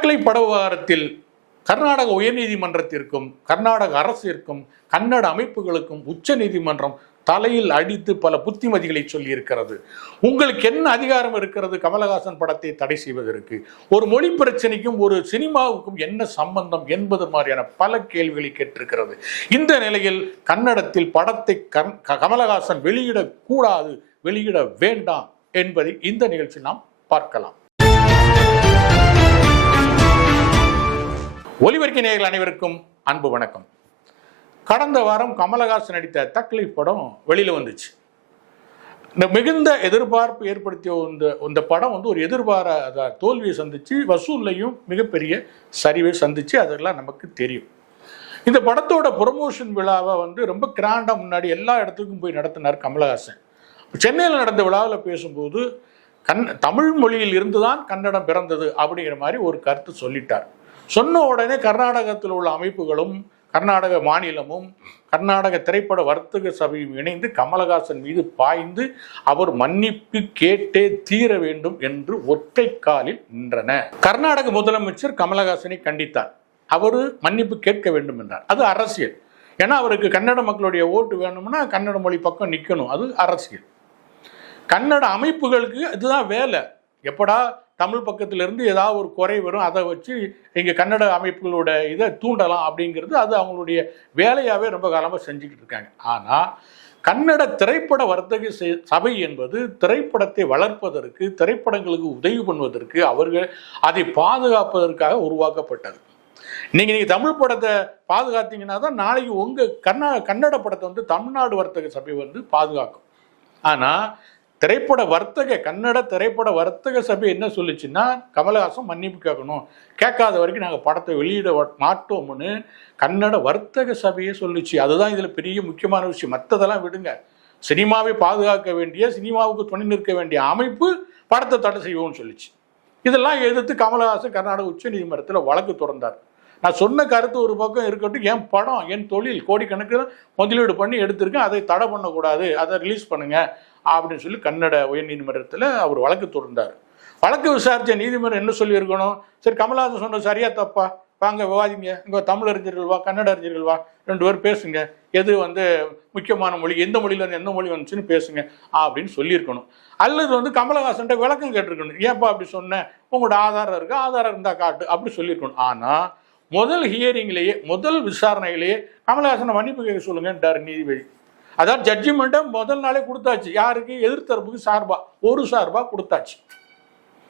தக்கலை பட விவகாரத்தில் கர்நாடக உயர்நீதிமன்றத்திற்கும் கர்நாடக அரசிற்கும் கன்னட அமைப்புகளுக்கும் உச்ச நீதிமன்றம் தலையில் அடித்து பல புத்திமதிகளை சொல்லி இருக்கிறது. உங்களுக்கு என்ன அதிகாரம் இருக்கிறது கமலஹாசன் படத்தை தடை செய்வதற்கு? ஒரு மொழி பிரச்சனைக்கும் ஒரு சினிமாவுக்கும் என்ன சம்பந்தம் என்பது மாதிரியான பல கேள்விகளை கேட்டிருக்கிறது. இந்த நிலையில் கன்னடத்தில் படத்தை கமலஹாசன் வெளியிடக்கூடாது, வெளியிட வேண்டாம் என்பதை இந்த நிகழ்ச்சி நாம் பார்க்கலாம். ஒலிபரப்பு நேயர்கள் அனைவருக்கும் அன்பு வணக்கம். கடந்த வாரம் கமலஹாசன் நடித்த தக்லி படம் வெளியில வந்துச்சு. இந்த மிகுந்த எதிர்பார்ப்பு ஏற்படுத்திய இந்த படம் ஒரு எதிர்பாராத தோல்வியை சந்திச்சு, வசூல்லையும் மிகப்பெரிய சரிவை சந்திச்சு, அதெல்லாம் நமக்கு தெரியும். இந்த படத்தோட ப்ரொமோஷன் விழாவை ரொம்ப கிராண்டா முன்னாடி எல்லா இடத்துக்கும் போய் நடத்தினார் கமலஹாசன். சென்னையில் நடந்த விழாவில் பேசும்போது தமிழ் மொழியில் இருந்துதான் கன்னடம் பிறந்தது அப்படிங்கிற மாதிரி ஒரு கருத்து சொல்லிட்டார். சொன்ன உடனே கர்நாடகத்தில் உள்ள அமைப்புகளும் கர்நாடக மாநிலமும் கர்நாடக திரைப்பட வர்த்தக சபையும் இணைந்து கமலஹாசன் மீது பாய்ந்து அவர் மன்னிப்பு கேட்டே தீர வேண்டும் என்று ஒற்றை காலில் நின்றன. கர்நாடக முதலமைச்சர் கமலஹாசனை கண்டித்தார். அவர் மன்னிப்பு கேட்க வேண்டும் என்றார். அது அரசியல். ஏன்னா அவருக்கு கன்னட மக்களுடைய ஓட்டு வேணும்னா கன்னட மொழி பக்கம் நிற்கணும். அது அரசியல். கன்னட அமைப்புகளுக்கு இதுதான் வேலை. எப்படா தமிழ் பக்கத்திலிருந்து ஏதாவது ஒரு குறை வரும், அதை வச்சு இங்கே கன்னட அமைப்புகளோட இதை தூண்டலாம் அப்படிங்கிறது அது அவங்களுடைய வேலையாகவே ரொம்ப காலமாக செஞ்சுக்கிட்டு இருக்காங்க. ஆனால் கன்னட திரைப்பட வர்த்தக சபை என்பது திரைப்படத்தை வளர்ப்பதற்கு, திரைப்படங்களுக்கு உதவி பண்ணுவதற்கு, அவர்கள் அதை பாதுகாப்பதற்காக உருவாக்கப்பட்டது. நீங்கள் தமிழ் படத்தை பாதுகாத்தீங்கன்னா தான் நாளைக்கு உங்கள் கன்னட படத்தை தமிழ்நாடு வர்த்தக சபை பாதுகாக்கும். ஆனால் திரைப்பட வர்த்தக கன்னட திரைப்பட வர்த்தக சபை என்ன சொல்லிச்சுன்னா, கமலஹாசன் மன்னிப்பு கேட்கணும், கேட்காத வரைக்கும் நாங்கள் படத்தை வெளியிட மாட்டோம்னு கன்னட வர்த்தக சபையே சொல்லிச்சு. அதுதான் இதில் பெரிய முக்கியமான விஷயம். மற்றதெல்லாம் விடுங்க. சினிமாவை பாதுகாக்க வேண்டிய, சினிமாவுக்கு துணை நிற்க வேண்டிய அமைப்பு படத்தை தடை செய்வோம்னு சொல்லிச்சு. இதெல்லாம் எதிர்த்து கமலஹாசன் கர்நாடக உச்ச நீதிமன்றத்தில் வழக்கு தொடர்ந்தார். நான் சொன்ன கருத்து ஒரு பக்கம் இருக்கட்டும், என் படம் என் தொழில் கோடிக்கணக்கில் முதலீடு பண்ணி எடுத்திருக்கேன், அதை தடை பண்ணக்கூடாது, அதை ரிலீஸ் பண்ணுங்க அப்படின்னு சொல்லி கன்னட உயர் நீதிமன்றத்தில் அவர் வழக்கு தொடர்ந்தார். வழக்கு விசாரித்த நீதிமன்றம் என்ன சொல்லியிருக்கணும்? சரி, கமலஹாசன் சொன்ன சரியா தப்பா, வாங்க விவாதிங்க, இங்கே தமிழ் அறிஞர்கள் வா, கன்னட அறிஞர்கள் வா, 2 பேர் பேசுங்க, எது முக்கியமான மொழி, எந்த மொழியில எந்த மொழி வந்துச்சுன்னு பேசுங்க அப்படின்னு சொல்லியிருக்கணும். அல்லது கமலஹாசன் விளக்கம் கேட்டிருக்கணும். ஏன்ப்பா அப்படி சொன்னேன், உங்களோட ஆதாரம் இருக்கு, ஆதாரம் இருந்தா காட்டு அப்படி சொல்லியிருக்கணும். ஆனால் முதல் ஹியரிங்லேயே, முதல் விசாரணையிலேயே கமலஹாசனை மன்னிப்பு கேட்க சொல்லுங்கன்றார் நீதிபதி. அதாவது ஜட்ஜ்மெண்ட்டை முதல் நாளே கொடுத்தாச்சு. யாருக்கு? எதிர்த்தரப்புக்கு சார்பா, ஒரு சார்பா கொடுத்தாச்சு.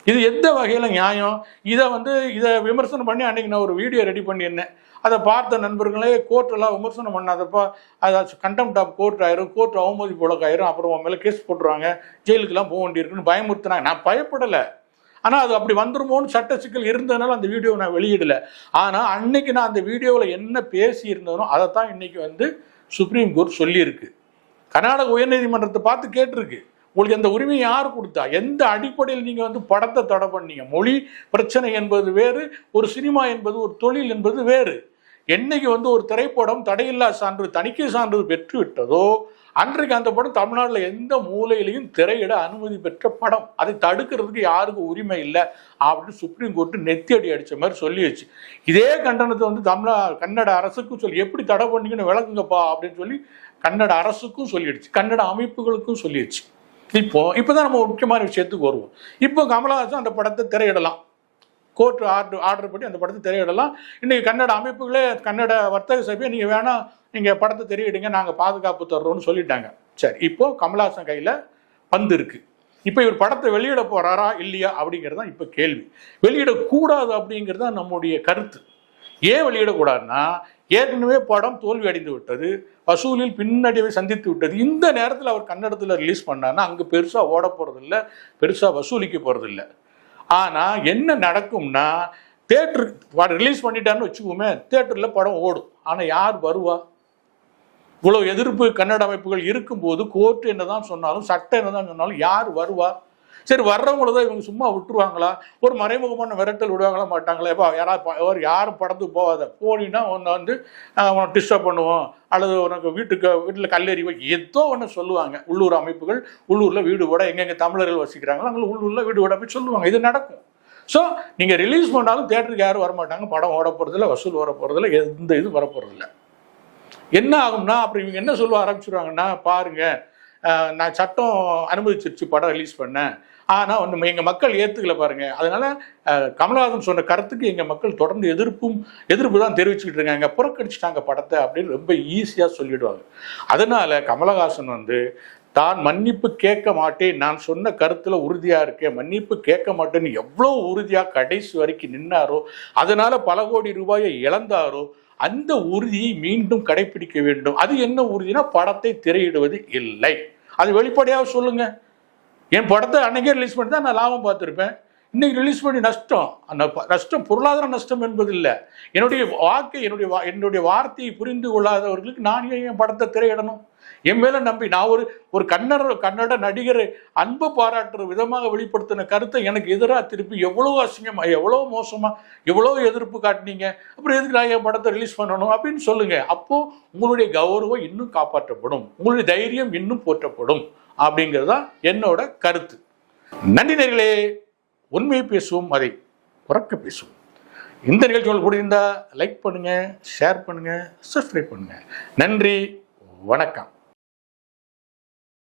இது எந்த வகையில் நியாயம்? இதை விமர்சனம் பண்ணி அன்னைக்கு நான் ஒரு வீடியோ ரெடி பண்ணியிருந்தேன். அதை பார்த்த நண்பர்களே, கோர்ட்டெல்லாம் விமர்சனம் பண்ணாதப்பா அது கண்டெம்ட் ஆஃப் கோர்ட் ஆயிரும், கோர்ட் அவமதிப்பு வழக்காயிரும், அப்புறம் உன் மேலே கேஸ் போட்டுருவாங்க, ஜெயிலுக்கெல்லாம் போக வேண்டியிருக்குன்னு பயமுறுத்தினாங்க. நான் பயப்படலை. ஆனால் அது அப்படி வந்துருமோன்னு சட்ட சிக்கல் இருந்ததுனால அந்த வீடியோவை நான் வெளியிடலை. ஆனால் அன்னைக்கு நான் அந்த வீடியோவில் என்ன பேசி இருந்தனோ அதைத்தான் இன்னைக்கு சுப்ரீம் கோர்ட் சொல்லியிருக்கு. கர்நாடக உயர்நீதிமன்றத்தை பார்த்து கேட்டிருக்கு, உங்களுக்கு அந்த உரிமையை யார் கொடுத்தா, எந்த அடிப்படையில் நீங்கள் படத்தை தடை பண்ணீங்க? மொழி பிரச்சனை என்பது வேறு, ஒரு சினிமா என்பது, ஒரு தொழில் என்பது வேறு. என்னைக்கு ஒரு திரைப்படம் தடையில்லா சான்று, தணிக்கை சான்று பெற்று விட்டதோ அன்றைக்கு அந்த படம் தமிழ்நாட்டில் எந்த மூலையிலையும் திரையிட அனுமதி பெற்ற படம். அதை தடுக்கிறதுக்கு யாருக்கும் உரிமை இல்லை அப்படின்னு சுப்ரீம் கோர்ட்டு நெத்தி அடி அடித்த மாதிரி சொல்லிடுச்சு. இதே கண்டனத்தை கன்னட அரசுக்கும் சொல்லி, எப்படி தடை பண்ணீங்கன்னு விளக்குங்கப்பா அப்படின்னு சொல்லி கன்னட அரசுக்கும் சொல்லிடுச்சு, கன்னட அமைப்புகளுக்கும் சொல்லிடுச்சு. இப்போதான் நம்ம முக்கியமான விஷயத்துக்கு வருவோம். இப்போ கமலஹாசன் அந்த படத்தை திரையிடலாம், கோர்ட் ஆர்டர் படி அந்த படத்தை திரையிடலாம். இன்னைக்கு கன்னட அமைப்புகளே, கன்னட வர்த்தக சபையை நீங்கள் வேணாம், நீங்கள் படத்தை திரையிடுங்க, நாங்கள் பாதுகாப்பு தர்றோம்னு சொல்லிட்டாங்க. சரி, இப்போ கமலஹாசன் கையில் பந்து இருக்கு. இப்போ இவர் படத்தை வெளியிட போறாரா இல்லையா அப்படிங்கிறது தான் இப்போ கேள்வி. வெளியிடக்கூடாது அப்படிங்கிறது தான் நம்முடைய கருத்து. ஏன் வெளியிடக்கூடாதுன்னா, ஏற்கனவே படம் தோல்வி அடைந்து விட்டது, வசூலில் பின்னடைவை சந்தித்து விட்டது. இந்த நேரத்தில் அவர் கன்னடத்தில் ரிலீஸ் பண்ணார்னா அங்கே பெருசாக ஓட போகிறதில்ல, பெருசாக வசூலிக்க போகிறதில்ல. ஆனால் என்ன நடக்கும்னா, தேட்டருக்கு ரிலீஸ் பண்ணிட்டான்னு வச்சுக்கோமே, தேட்டரில் படம் ஓடும். ஆனால் யார் வருவா? இவ்வளோ எதிர்ப்பு கன்னட அமைப்புகள் இருக்கும்போது கோர்ட் என்னதான் சொன்னாலும், சட்டம் என்னதான் சொன்னாலும் யார் வருவா? சரி, வர்றவங்கள தான் இவங்க சும்மா விட்டுருவாங்களா? ஒரு மறைமுகமான விரட்டல் விடுவாங்களா மாட்டாங்களா? எப்போ யாரும் படத்துக்கு போகாத, போனீங்கன்னா உன்னை உனக்கு டிஸ்டர்ப் பண்ணுவோம், அல்லது உனக்கு வீட்டில் கல்லெறிவோம், ஏதோ ஒன்று சொல்லுவாங்க. உள்ளூர் அமைப்புகள் உள்ளூரில் வீடு விட, எங்கெங்கே தமிழர்கள் வசிக்கிறாங்களோ அங்கே உள்ளூரில் வீடு விட போய் சொல்லுவாங்க. இது நடக்கும். ஸோ நீங்கள் ரிலீஸ் பண்ணாலும் தேட்டருக்கு யாரும் வரமாட்டாங்க, படம் ஓட போகிறதில்ல, வசூல் வர போகிறதில்ல, எந்த இது வர போகிறதில்ல. என்ன ஆகும்னா அப்புறம் இவங்க என்ன சொல்ல ஆரம்பிச்சிருவாங்கன்னா, பாருங்க நான் சட்டம் அனுமதிச்சிருச்சு படம் ரிலீஸ் பண்ணேன், ஆனால் வந்து எங்கள் மக்கள் ஏற்றுக்கல பாருங்க, அதனால கமலஹாசன் சொன்ன கருத்துக்கு எங்கள் மக்கள் தொடர்ந்து எதிர்ப்பு தான் தெரிவிச்சுக்கிட்டு இருக்காங்க, புறக்கணிச்சிட்டாங்க படத்தை அப்படின்னு ரொம்ப ஈஸியாக சொல்லிடுவாங்க. அதனால கமலஹாசன் வந்து தான் மன்னிப்பு கேட்க மாட்டேன், நான் சொன்ன கருத்துல உறுதியா இருக்கேன், மன்னிப்பு கேட்க மாட்டேன்னு எவ்வளோ உறுதியா கடைசி வரைக்கும் நின்னாரோ, அதனால பல கோடி ரூபாயை இழந்தாரோ, அந்த உறுதியை மீண்டும் கடைபிடிக்க வேண்டும். அது என்ன உறுதினா படத்தை திரையிடுவது இல்லை. அது வெளிப்படையாக சொல்லுங்க. என் படத்தை அன்னைக்கே ரிலீஸ் பண்ணி தான் நான் லாபம் பார்த்துருப்பேன், இன்னைக்கு ரிலீஸ் பண்ணி நஷ்டம். அந்த நஷ்டம் பொருளாதார நஷ்டம் என்பது இல்லை. என்னுடைய வார்த்தையை புரிந்து கொள்ளாதவர்களுக்கு நான் என் படத்தை திரையிடணும்? என் மேல நம்பி நான் ஒரு கன்னட நடிகரை அன்பு பாராட்டுற விதமாக வெளிப்படுத்தின கருத்தை எனக்கு எதிராக திருப்பி எவ்வளோ அசிங்கமா, எவ்வளோ மோசமா, எவ்வளோ எதிர்ப்பு காட்டினீங்க, அப்புறம் எதுக்கு நான் என் படத்தை ரிலீஸ் பண்ணணும் அப்படின்னு சொல்லுங்க. அப்போ உங்களுடைய கௌரவம் இன்னும் காப்பாற்றப்படும், உங்களுடைய தைரியம் இன்னும் போற்றப்படும் அப்படிங்கிறது தான் என்னோட கருத்து. நன்றி நேயர்களே. உண்மையை பேசுவோம், அதை உறக்க பேசுவோம். இந்த நிகழ்ச்சி உங்களுக்கு பிடிச்சிருந்தா லைக் பண்ணுங்க, ஷேர் பண்ணுங்க, சப்ஸ்கிரைப் பண்ணுங்க. நன்றி, வணக்கம்.